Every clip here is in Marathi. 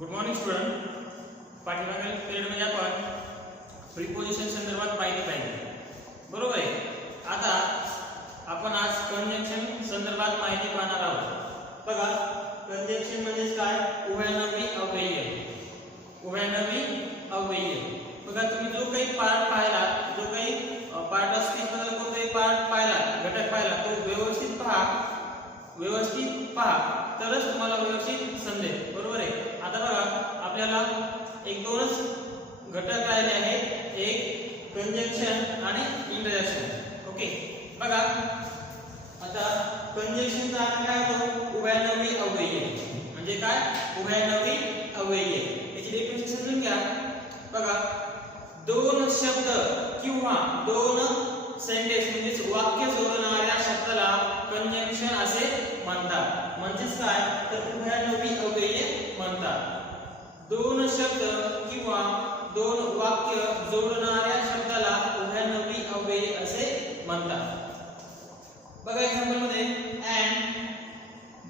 Good morning student. पाठीमागील पिरियडमध्ये आपण प्रीपोजिशन संदर्भात पाहिली पाहिजे, बरोबर आहे. आता आपण आज कंजंक्शन संदर्भात माहिती पाहणार आहोत. बघा, कंजंक्शन म्हणजे काय? उभयनवी अव्यय. उभयनवी अव्यय. बघा, तुम्ही जो काही पार्ट पाहिला, जो काही पार्ट अस्तित्वाचा कोणताही पार्ट पाहिला, घटक पाहिला, तो व्यवस्थित पहा तरच तुम्हाला व्यवस्थित समजेल, बरोबर आहे. आता बघा, आपल्याला एक दोनच घटक राहिले आहेत, एक कंजंक्शन आणि इंटरजेक्शन. ओके, बघा आता कंजंक्शनचा अर्थ काय होतो? उभयनवी अव्यय. म्हणजे काय? उभयनवी अव्यय. याची डेफिनेशन समजून घ्या. बघा, दोन शब्द किंवा दोन सेंटेन्स म्हणजे वाक्य जोडणाऱ्या शब्दाला कंजंक्शन असे म्हणतात. म्हणजेच काय? तर उभयनवी अव्यय म्हणतात. दोन शब्द किंवा दोन वाक्य जोडणाऱ्या शब्दाला उभयनवी अव्यय असे म्हणतात. बघा, एक्झाम्पल मध्ये and,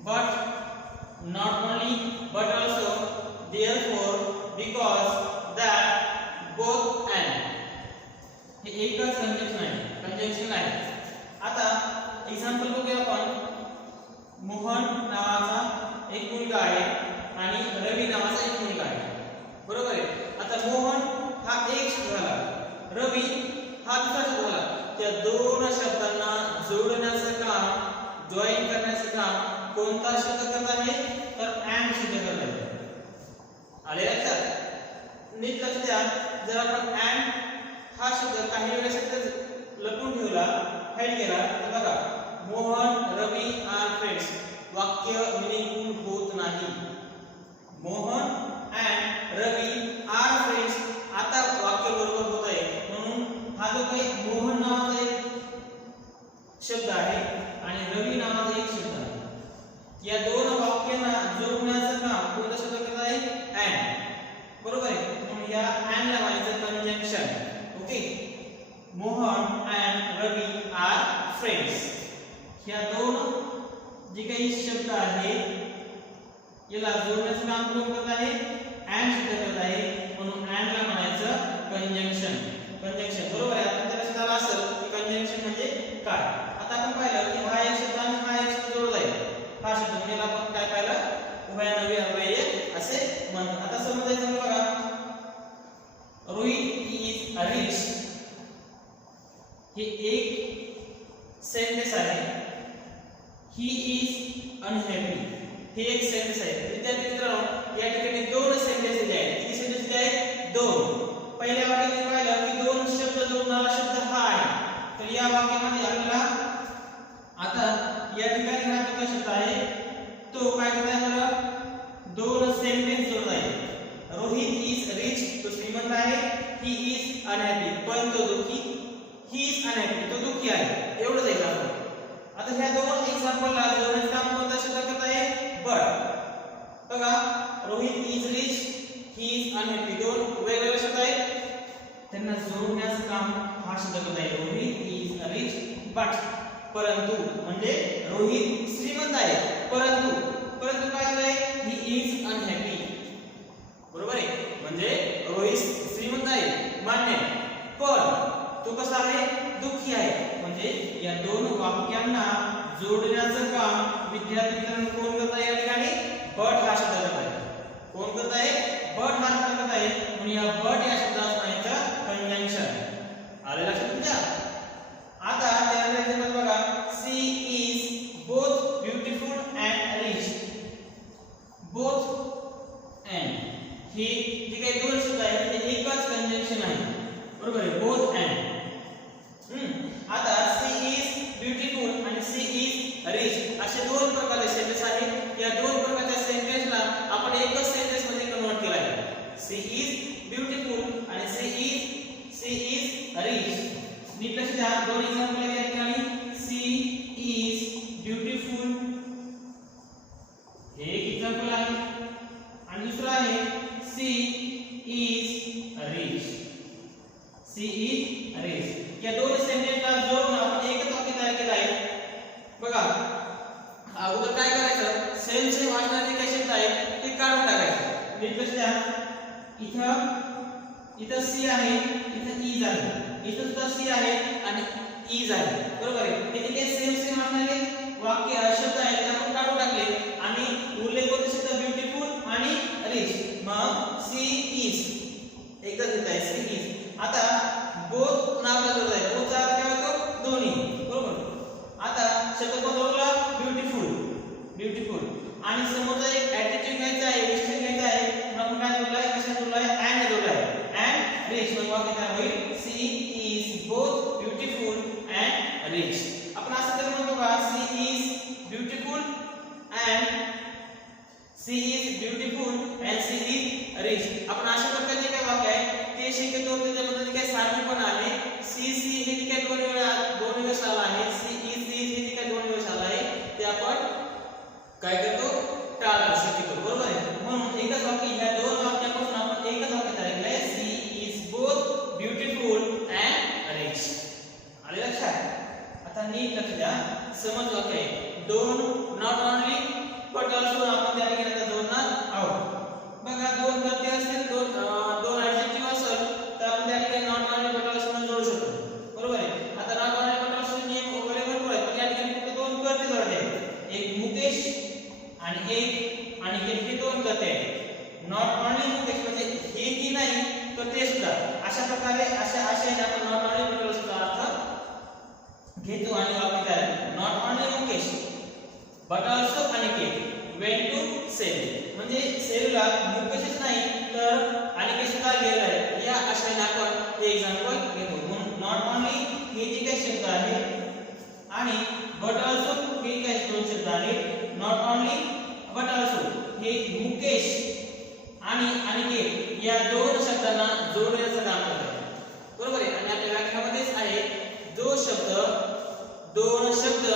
but, not only, but also, therefore, because, that, both, and हे एकच कंजंक्शन आहे. आता एक्झाम्पल बघूया आपण. मोहन नावाचा एक मुलगा आहे आणि रवी नावाचा एक मुलगा आहे, बरोबर आहे. आता मोहन हा एक शब्द झाला, रवी हा दुसरा शब्द झाला. त्या दोन शब्दांना जोडण्याचं काम, जॉईन करण्याचं काम कोणता शब्द करत आहे? तर and शब्द करत आहे. आले लक्षात? नीट लक्ष द्या. जर आपण and हा शब्द काही वेळेसाठी लपवून ठेवला, हाईड केला, तर बघा, मोहन रवी आर फ्रेंड्स, वाक्य मिनिंगफुल होत नाही. Mohan and Ravi are friends आता वाक्य बरोबर होत आहे. म्हणून हा जो काही मोहन नावाचा एक शब्द आहे आणि रवी नावाचा एक शब्द आहे, या दोन वाक्यांना जोडण्याचं काम कोणता शब्द करत आहे? and, बरोबर आहे. म्हणून या and ला म्हणायचं conjunction. Okay, Mohan and Ravi are friends. या दोन जे काही शब्द आहेत याला जोडण्याचं काम कोण करत आहे? and शब्द करत आहे. म्हणून and ला म्हणायचं कंजंक्शन. कंजंक्शन, बरोबर आहे. आपण त्याला सुद्धा असेल की कंजंक्शन म्हणजे काय. आता आपण पाहिलं की हा एक शब्द आणि हा एक शब्द जोडला आहे. हा शब्द म्हणजे आपण काय पाहिलं? उभयनवी अव्यय असे म्हणतात. आता समजायचं बघा, रोहित इज रिच हे एक सेंटेन्स आहे. ही इज अनहॅपी हे एक सेंटेन्स आहे. विद्यार्थी मित्रांनो, या ठिकाणी दोन सेंटेन्स दिले आहेत. किती सेंटेन्स दिले आहेत? दोन. पहिल्या वाक्यात पाहिलं की दोन शब्द जोडणारा शब्द हा आहे. तर या वाक्यामध्ये आपल्याला आता या ठिकाणी हा जो शब्द आहे तो काय करत आहे? बरं, दोन सेंटेन्स जोडत आहे. रोहित इज रिच, तो श्रीमंत आहे. ही इज अनहॅपी, पण तो दुःखी. ही इज अनहॅपी, तो दुःखी आहे. एवढंच एक्झाम्पल. आता ह्या दोन एक्झाम्पलला जोडण्याचं काम कोणता शब्द करत आहे? बट. बघा, Rohit is rich, he is unhappy, दोन वेगवेगळे शब्द आहेत. त्यांना जोडण्याचं काम हा शब्द करत आहे. रोहित इज रिच बट, परंतु, म्हणजे रोहित श्रीमंत आहे, परंतु काय आहे? ही इज अनहॅपी, बरोबर आहे. म्हणजे रोहित श्रीमंत आहे, मान्य, पण तो कसा आहे? दुःखी आहे. म्हणजे या दोन वाक्यांना जोडण्याचं काम विद्यार्थी मित्रांनो कोण करत आहे? या ठिकाणी बट हा शब्द करत आहे. कोण करत आहे? बट हा शब्द करत आहे. म्हणून या बट या शब्दाचं म्हणायचं कंजंक्शन. आले लक्षात तुमच्या? आता त्यानंतर एक्झाम्पल बघा, she is both beautiful and rich. Both and हे जे काही दोन शब्द आहेत ते एकच कंजंक्शन आहे, बरोबर आहे. Both and. आता सी इज ब्युटिफुल आणि सी इज रिच असे दोन प्रकारचे सेंटेन्स आहेत. या दोन प्रकारच्या सेंटेन्सला आपण एकच सेंटेन्स मध्ये कन्वर्ट केला आहे. सी इज ब्युटिफुल आणि सी इज रिच. नीट लक्ष द्या. दोन एक्झाम्पल आहेत या ठिकाणी. सी इज ब्युटिफुल हे एक एक्झाम्पल आहे आणि दुसरं आहे she is rich. She is rich. या दोन सेंटेन्सला जोडून आपण एकच वाक्य तयार केलं आहे. बघा, अगोदर काय करायचं? सेम वाचणारे काही शब्द आहेत ते काढून टाकायचे. नीट लक्ष द्या इथं सी आहे, इथं इज आहे, इथं सुद्धा सी आहे आणि इज आहे, बरोबर आहे. हे जे काही सेम असणारे वाक्य शब्द आहेत ते आपण काढून टाकले आणि उरले कोणते शब्द ब्युटिफुल आणि रिच. मग सी इज एकदा देत आहे सी इज. आता बोथ नावाला जोडत आहे, बोथचा अर्थ काय होतो दोन्ही, बरोबर. आता शब्द कोणता उरला ब्युटिफुल, ब्युटिफुल आणि समोरचा एक ऍडजेक्टिव्ह घ्यायचा आहे, विशेषण घ्यायचं आहे. मग आपण काय जोडलाय, कशाला जोडलाय, अँड जोडलाय, अँड रिच. मग वाक्य काय होईल, she is both beautiful and rich. आपण असं तर म्हणतो का, she is beautiful and she is beautiful and she is rich. आपण अशा प्रकारचे काय वाक्य आहे ते शक्यतो त्याच्यामध्ये काय सारखेपण आहे. सी सी हे जे काय दोन वेळेस आला आहे, सी इज हे जे काय दोन वेळेस आला आहे ते आपण काय करतो, टाळतो शक्यतो, बरोबर आहे. म्हणून एकच वाक्य, या दोन वाक्यापासून आपण एकच वाक्य तयार केलं आहे, she is both beautiful and rich. आले लक्षात. आता नीट लक्ष द्या, समज वाक्य आहे, दोन नॉट ओन्ली बट ऑल्सो आपण त्या ठिकाणी जोडणार आहोत. बघा दोन प्रत्यय असतील, दोन ऍडजेक्टिव्ह असेल तर आपण त्या ठिकाणी नॉट ओन्ली बट ऑल्सो जोडू शकतो, बरोबर आहे. आता नॉट ओन्ली बट ऑल्सो नियम अवेलेबल आहेत, पण या ठिकाणी फक्त दोन कर्ते जोडले आहेत, एक मुकेश आणि हे दोन कर्ते आहेत. नॉट ओन्ली मुकेश म्हणजे हे की नाही तर ते सुद्धा. अशा प्रकारे अशा आशयाने आपण नॉट ओन्ली बट ऑल्सो चा अर्थ घेतो आणि वाक्य तयार. Not only Mukesh but also Aniket went to sale, म्हणजे सेलला मुकेशच नाही तर अनिकेत सुद्धा गेला आहे, या आशयाने आपण हे एक्झाम्पल घेतो. म्हणून नॉट ओन्ली हे जे काही शब्द आहे आणि बट ऑल्सो हे काही दोन शब्द आहेत. नॉट ओन्ली बट ऑल्सो हे मुकेश आणि अनिकेत या दोन शब्दांना जोडण्याचं काम करतात, बरोबर आहे. आणि आपल्या व्याख्यामध्येच आहे, जो शब्द दोन शब्द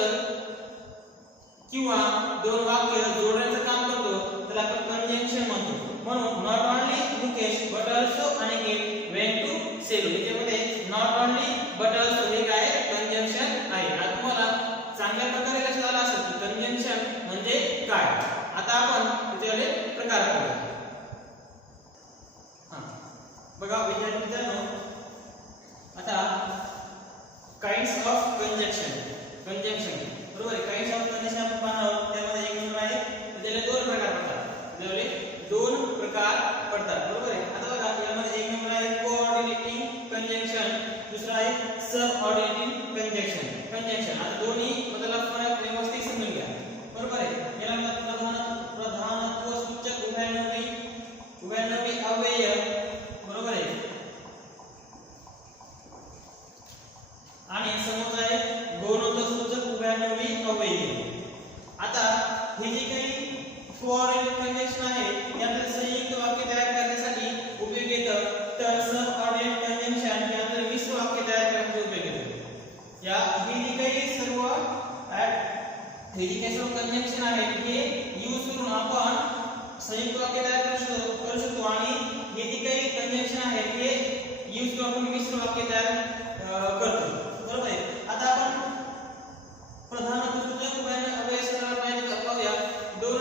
किंवा दोन वाक्य जोडण्याचं काम करतो त्याला आपण कंजंक्शन म्हणतो. म्हणून not only Mukesh but also Aniket went to sale, याच्यामध्ये नॉट ओन्ली बट ऑल्सो हे काय कंजंक्शन आहे. आता तुम्हाला चांगल्या प्रकारे लक्षात आलं असेल की कंजंक्शन म्हणजे काय. आता आपण त्याचे प्रकार पाहूया. बघा विद्यार्थी मित्रांनो, आता काइंड्स ऑफ कंजंक्शन, बरोबर आहे. काइंड्स ऑफ कंजंक्शन आपण पाहणार आहोत. त्यामध्ये एक नंबर आहे, त्याला दोन प्रकार पडतात, त्याला दोन प्रकार पडतात, बरोबर आहे. आता बघा यामध्ये एक नंबर आहे कोऑर्डिनेटिंग कंजंक्शन, दुसरा आहे सबऑर्डिनेटिंग कंजंक्शन. आता दोन्ही मधला फरक व्यवस्थित समजून घ्या, बरोबर आहे. याला म्हणतात प्रधानत्व सूचक उभयनवी अव्यय, बरोबर आहे. आणि समोर आहे गौणत्व सूचक उभयनवी अव्यय. आता हे जे काही कोऑर्डिनेट कंजंक्शन आहे यामध्ये संयुक्त वाक्य तयार करण्यासाठी उपयोग येतं, तर सबऑर्डिनेट कंजंक्शन यामध्ये मिश्र वाक्य तयार करण्यासाठी उपयोग येतं. या हे जे काही सर्व कंजंक्शन आहेत हे यूज करून आपण संयुक्त वाक्य तयार करू शकतो आणि हे जे काही कंजंक्शन आहेत हे यूज करून आपण मिश्र वाक्य तयार करतो, बरोबर आहे. आता आपण प्रधानत्व सूचक उभयनवी अव्यय पाहूया. दोन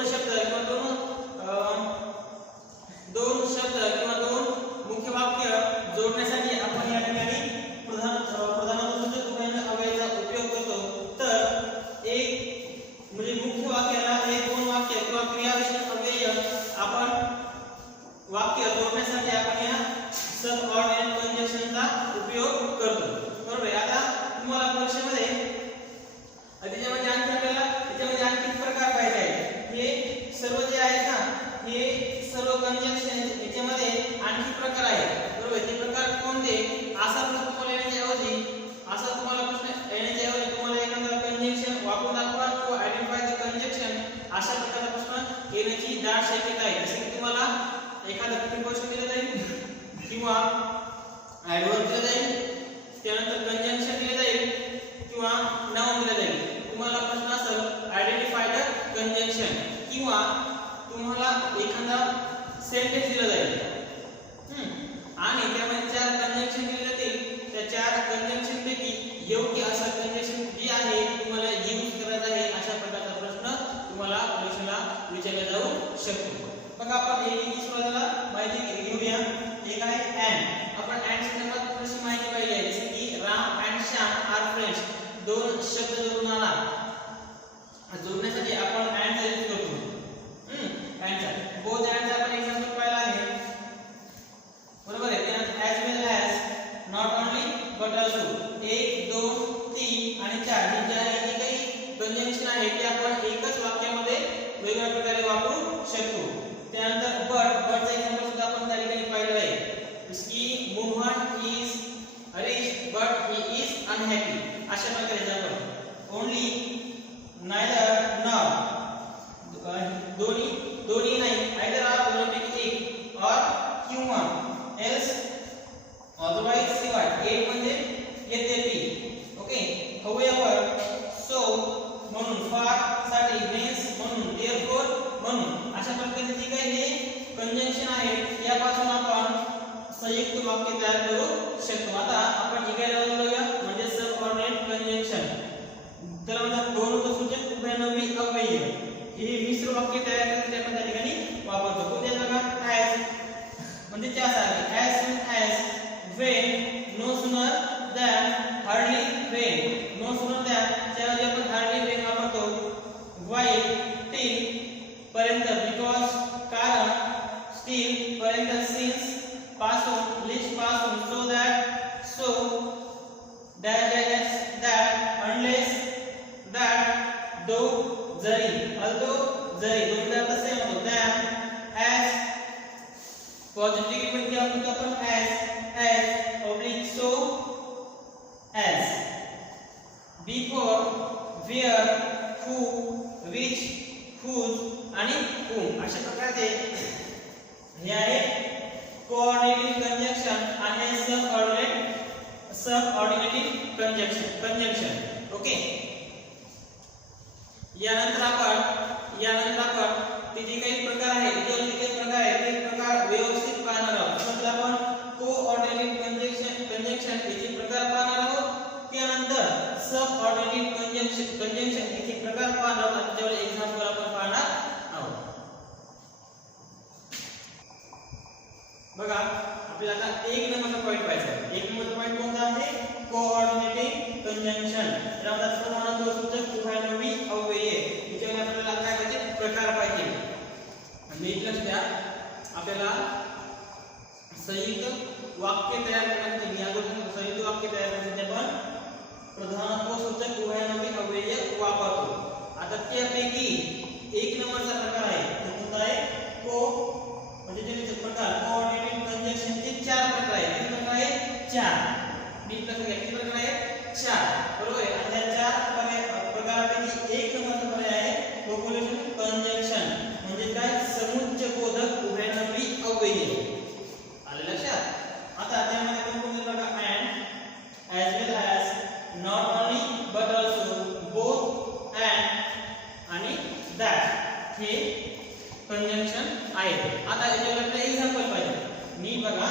शब्द किंवा दोन मुख्य वाक्य जोडण्यासाठी आपण या ठिकाणी प्रधानत्व सूचक उभयनवी अव्ययाचा उपयोग करतो. तर एक म्हणजे मुख्य वाक्याला हे दोन वाक्य किंवा क्रियाविशेषण अव्यय आपण वाक्य जोडण्यासाठी आपण या सबऑर्डिनेट कंजंक्शनचा उपयोग करतो, बरोबर आहे. आता तुम्हाला परीक्षेमध्ये त्याच्यामध्ये आणखी प्रकार पाहिजे आहेत. हे सर्व जे आहेत ना, हे सर्व कंजंक्शन याच्यामध्ये आणखी प्रकार आहेत, बरोबर. ते प्रकार कोणते, असा प्रश्न तुम्हाला येण्याऐवजी तुम्हाला एखादा कंजंक्शन वापरून दाखवा किंवा आयडेंटिफाय द कंजंक्शन, अशा प्रकारचा प्रश्न येण्याची दाट शक्यता आहे. जसे की तुम्हाला एखादा प्रिपोजिशन दिलं जाईल किंवा ऍडव्हर्ब दिलं जाईल, त्यानंतर कंजंक्शन दिलं जाईल किंवा नाउन दिलं जाईल. तुम्हाला प्रश्न असेल आयडेंटिफाय द कंजंक्शन किंवा तुम्हाला एखादा सेंटेन्स दिला जाईल आणि त्यामध्ये चार कंजंक्शन दिले जातील. त्या चार कंजंक्शन पैकी योग्य असं कंजंक्शन जे आहे तुम्हाला यूज करायचं आहे, अशा प्रकारचा प्रश्न तुम्हाला परीक्षेला विचारला जाऊ शकतो. बघा आपण एक सुरुवातीला शब्द जोडणारा जोडण्यासाठी आपण अँड चा यूज करतो. अँड चा बोथ अँड चा आपण एक्झाम्पल पाहिला आहे, बरोबर आहे. त्यानंतर as well as, not only but also, 1 2 3 आणि 4 ही जी काही कंजंक्शन आहे ते आपण एकच वाक्यामध्ये वेगवेगळ्या प्रकारे वापरू शकतो. त्यानंतर but चा एक्झाम्पल सुद्धा आपण त्या ठिकाणी पाहिलेला आहे की Mohan is rich but he is unhappy, अशा प्रकारे एक्झाम्पल. ओनली, neither, nor, दोन्ही नाही, either or दोन्हीपैकी एक, or किंवा, else, otherwise शिवाय, एक म्हणजे यद्यपि. ओके. however, so म्हणून, far साठी, hence म्हणून, therefore म्हणून, अशा प्रकारचे जे काही हे कंजंक्शन आहे यापासून आपण संयुक्त वाक्य तयार करू शकतो. आता आपण इकडे बघूया म्हणजे सबऑर्डिनेट कंजंक्शन. त्याला म्हणतात बहुरूपसूचक उभयनवी अव्यय. हे मिश्र वाक्य तयार करण्यासाठी आपण त्या ठिकाणी वापरतो. कोणते बघा, as म्हणजे त्यासारखे, as soon as, when, no sooner than, hardly when, no sooner than त्याऐवजी आपण hardly when वापरतो. while, till पर्यंत, because कारण, still पर्यंत, since पासून, least पासून, so that, so, that, unless, that, though जरी, although जरी, दोनदा तसे होतो. then, as पॉझिटिव्ह मध्ये आपण as, oblique so, as, before, where, who, which, whose आणि whom. अशा प्रकारे हे आहे कोऑर्डिनेटिव्ह कंजंक्शन आणि सबऑर्डिनेटिव्ह कंजंक्शन. ओके. यानंतर आपण ते जे काही प्रकार आहे ते प्रकार व्यवस्थित पाहणार आहोत. म्हणजे आपण कोऑर्डिनेटिव्ह कंजंक्शन याचे प्रकार पाहणार आहोत. त्यानंतर सबऑर्डिनेटिव्ह कंजंक्शन याचे प्रकार पाहणार आहोत. त्याच्यावर एक्झाम्पल आपण पाहणार आहोत. बघा, आपल्याला आता एक नंबरचा पॉइंट पाहायचा आहे. एक नंबरचा पॉइंट कोणता आहे? कोऑर्डिनेटिव्ह कंजंक्शन. त्यामध्ये प्रमाणात्मक उभयनवी अव्यय. याच्यावर आपल्याला काय पाहिजे? प्रकार पाहिजे. नीट लक्ष द्या. आपल्याला संयुक्त वाक्य तयार करण्यासाठी संयुक्त वाक्य तयार करण्यासाठी आपण प्रधानत्वसूचक उभयनवी अव्यय वापरतो. आता त्यापैकी एक नंबरचा प्रकार आहे तो कोणता आहे? म्हणजे जे प्रकार कोऑर्डिनेटिव्ह कंजंक्शनचे 4 प्रकार आहेत. किती प्रकार आहेत? 4. नीट लक्ष द्या. किती प्रकार आहेत? 4. बरोबर आहे. आणि या 4 प्रकारापैकी एक नंबरचा पर्याय आहे कोपोलेशन कंजंक्शन. म्हणजे काय? समुच्चय बोधक उभयनवी अव्यय. आले लक्षात? आता त्यामध्ये कोणते बघा? and, as well as, not only but also, both and आणि that हे कंजंक्शन आहे. आता याच्यावर आपल्याला एक्झाम्पल पाहिजे. नीट बघा.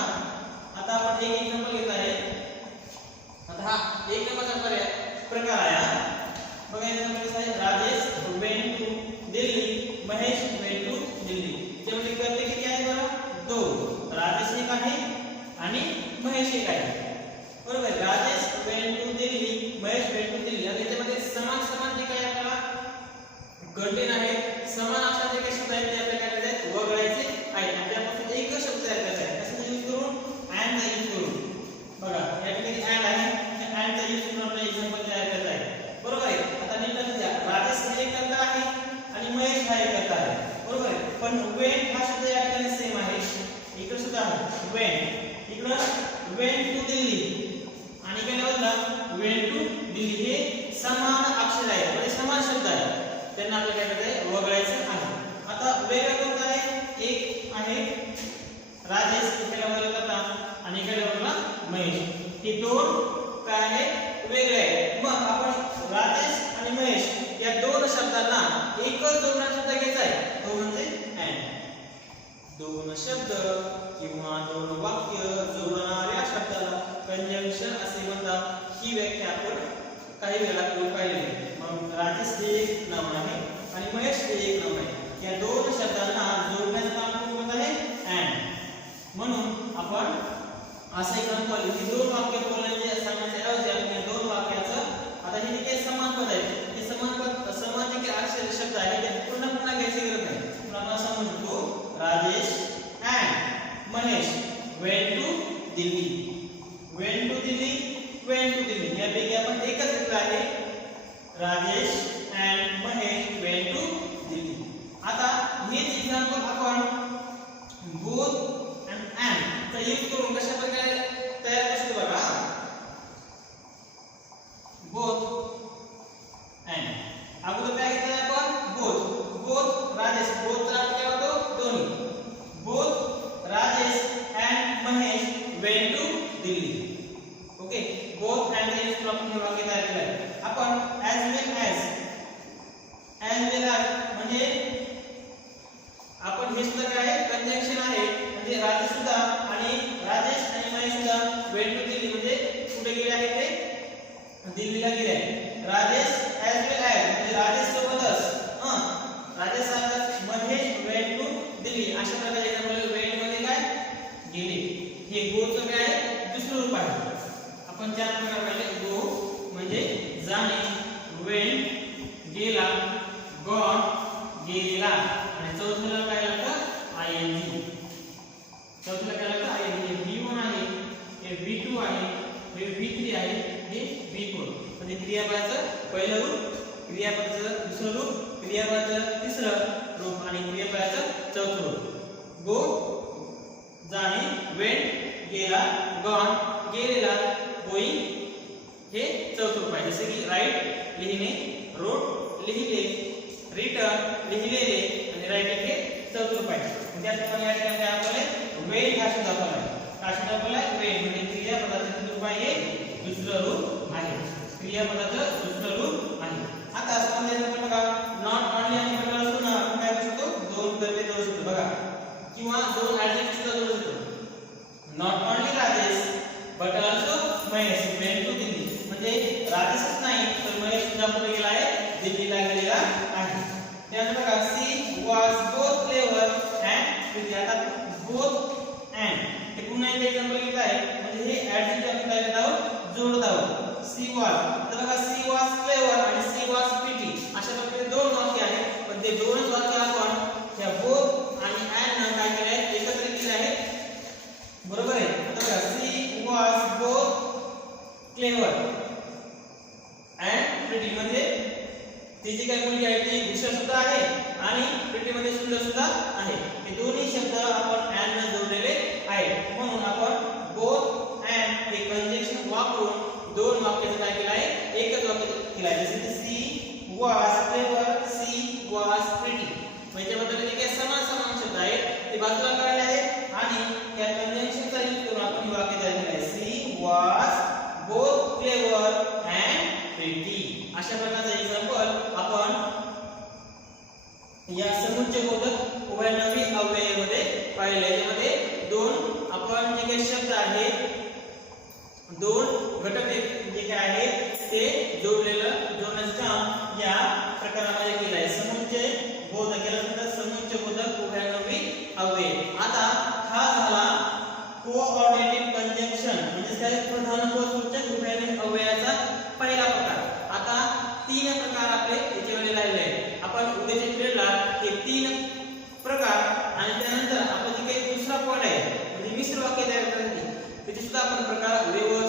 आता आपण एक एक्झाम्पल घेत आहे. आता हा एक नंबरचा प्रकार आहे. बघा एक्झाम्पल कसं आहे? Rajesh went to Delhi, Mahesh went to Delhi. त्यामध्ये करते किती आहे बरं? 2. राजेश एक आहे आणि महेश एक आहे. बरोबर आहे. Rajesh went to Delhi, Mahesh went to Delhi. आता याच्यामध्ये समान जे काही आपल्याला कंटेन आहे, समान अक्षराचे काही शब्द आहेत ते आपल्याला काय करायचे? वगळायचे आहेत. आपल्यापासून एकच शब्द तयार करायचा आहे. कशाचा यूज करून? and चा यूज करून. बघा या ठिकाणी and आहे. and चा यूज करून आपल्याला एक्झाम्पल तयार करायचा आहे. बरोबर आहे. आता नीट लक्ष द्या. राजेश हे एक करता आहे आणि महेश हा एक करता आहे. बरोबर आहे. पण went हा शब्द या ठिकाणी सेम आहे. इकडे सुद्धा आहे went. इकडे went to दिल्ली आणि इकडे बघा went to दिल्ली. हे समान अक्षर आहे म्हणजे समान शब्द आहे. त्यांना आपल्याला काय करायचं? वगळायचं आहे. आता वेगळं कोणतं आहे? एक आहे राजेश, इकडे वगळला करता आणि इकडे वगळला महेश. हे दोन काय आहे? वेगळे आहे. मग आपण राजेश आणि महेश या दोन शब्दांना एकच जोडणारा शब्द घ्यायचा आहे. तो म्हणजे and. दोन शब्द किंवा दोन वाक्य जोडणाऱ्या शब्दाला कंजंक्शन असे म्हणतात. ही व्याख्या आपण काही वेळा करून पाहिली. मग राजेश हे एक नाम आहे आणि महेश हे एक नाम आहे. या दोन शब्दांना जोडण्याचं काम कोण करत आहे? and. म्हणून आपण असं एक्झाम्पल ही दोन वाक्य बोलण्याचे सांगण्याच्या ऐवजी आपण या दोन वाक्याचं आता हे जे समान शब्द आहे ते पुन्हा पुन्हा घ्यायची गरज नाही. पण आपण असं म्हणू शकतो Rajesh and Mahesh went to Delhi. Went to Delhi, went to Delhi यापैकी आपण एकच घेतलं आहे. Rajesh and Mahesh went to Delhi. आता हेच एक्झाम्पल आपण बोथ अँड चा यूज करून कशा प्रकारे तयार करू शकतो बघा. बोथ अँड अगोदर काय घेतलं आपण बोथ. बोथ राजेश, बोथ चा अर्थ काय होतो दोन्ही. Both Rajesh and Mahesh went to Delhi. Okay, both and चा यूज करून आपण हे वाक्य तयार केलं आहे. आपण as well as म्हणजे आपण हे सुद्धा काय आहे कंजंक्शन आहे. म्हणजे राजेश सुद्धा आणि राजेश आणि महेश सुद्धा वेंट टू दिल्ली म्हणजे कुठे गेले आहे ते दिल्लीला गेले आहे. राजेश as well as म्हणजे राजेश सोबतच राजेश सोबत महेश वेंट टू दिल्ली अशा प्रकारे एक्झाम्पल वेंट मध्ये काय गेले. हे गो चं काय आहे दुसरं रूप आहे. आपण चार प्रकार पाहिले. गो म्हणजे जाणे, वेंट गेला, गॉन गेला आणि चौथ्याला काय लागतं आयएनजी. चौथ्याला काय लागतं आयएनजी. V1 आहे, हे V2 आहे, हे V3 आहे, हे V4. म्हणजे क्रियापदाचं पहिलं रूप, क्रियापदाचं दुसरं रूप, क्रियापदाचं तिसरं रूप आणि क्रियापदाचं चौथं रूप. गो जाणे, वेंट गेला, गॉन गेलेला, गोइंग हे चौथं रूप आहे. जसे की राईट लिहिणे, रोट लिहिले, रिटर्न लिहिलेले आणि रायटिंग हे चौथं रूप आहे. त्याचप्रमाणे या ठिकाणी आपल्याला वेंट हा शब्द आपल्याला काय शब्द आपल्याला वेंट म्हणजे क्रियापदाचं रूप आहे, दुसरं रूप आहे. क्रियापदाचं दुसरं रूप आहे. आता समजायचं बघा नॉट ओन्ली आणि बटन असून आपण काय करू शकतो दोन कर्ते जोडू शकतो बघा किंवा दोन ऍडजेक्टिव्ह सुद्धा जोडू शकतो. Not only Rajesh but also Mahesh went to Delhi म्हणजे राजेशच नाही तर महेश सुद्धा कुठे गेला आहे दिल्लीला गेलेला आहे. त्यानंतर बघा she was both clever and pretty. आता बोथ अँड हे पुन्हा एक एक्झाम्पल घेत आहे म्हणजे हे ऍडजेक्टिव्ह आपण काय करत आहोत जोडत आहोत. सी वॉज तर बघा सी वॉज क्लेवर आणि सी वॉज प्रिटी अशा प्रकारे दोन वाक्य आहेत. पण ते दोनच वाक्य आपण या बोथ आणि अँड न काय केले आहे एकत्रित केले आहेत. बरोबर आहे. आता बघा she was both clever and pretty म्हणजे ती जी काही मुलगी आहे ती हुशार सुद्धा आहे आणि प्रिटी मध्ये सुंदर सुद्धा आहे. हे दोन्ही शब्द आपण अँड न जोडलेले आहेत. म्हणून आपण बोथ अँड हे कंजंक्शन वापरून दोन वाक्याचं काय केलं आहे एकच वाक्य केलं आहे. जसे की she was clever, she was pretty म्हणजे बद्दल जे काही समान शब्द आहेत ते बाजूला काढले आहेत आणि त्या कंजंक्शनचा यूज करून आपण हे वाक्य तयार केलं आहे. She was both clever and pretty. अशा प्रकारचा एक्झाम्पल आपण या समुच्चय बोधक उभयनामी अव्ययामध्ये पाहिले. यामध्ये दोन आपण जे काही शब्द आहेत दोन घटक जे काय आहेत ते जोडण्याचं काम या प्रकारामध्ये केलं आहे. समुच्चय बोधक याला म्हणतात समुच्चय बोधक उभयनामी अव्यय. आता हा झाला कोऑर्डिनेटेड कंजंक्शन म्हणजे काय प्रधानत्व सूचक उभयनामी अव्ययाचा पहिला प्रकार. आता तीन प्रकार आपले याच्यामध्ये राहिले आहेत. आपण उद्याच्या पिरियडला हे तीन प्रकार आणि त्यानंतर आपण जे काही दुसरा पॉइंट आहे म्हणजे मिश्र वाक्य तयार करायचे त्याचे सुद्धा आपण प्रकार व्यवस्थित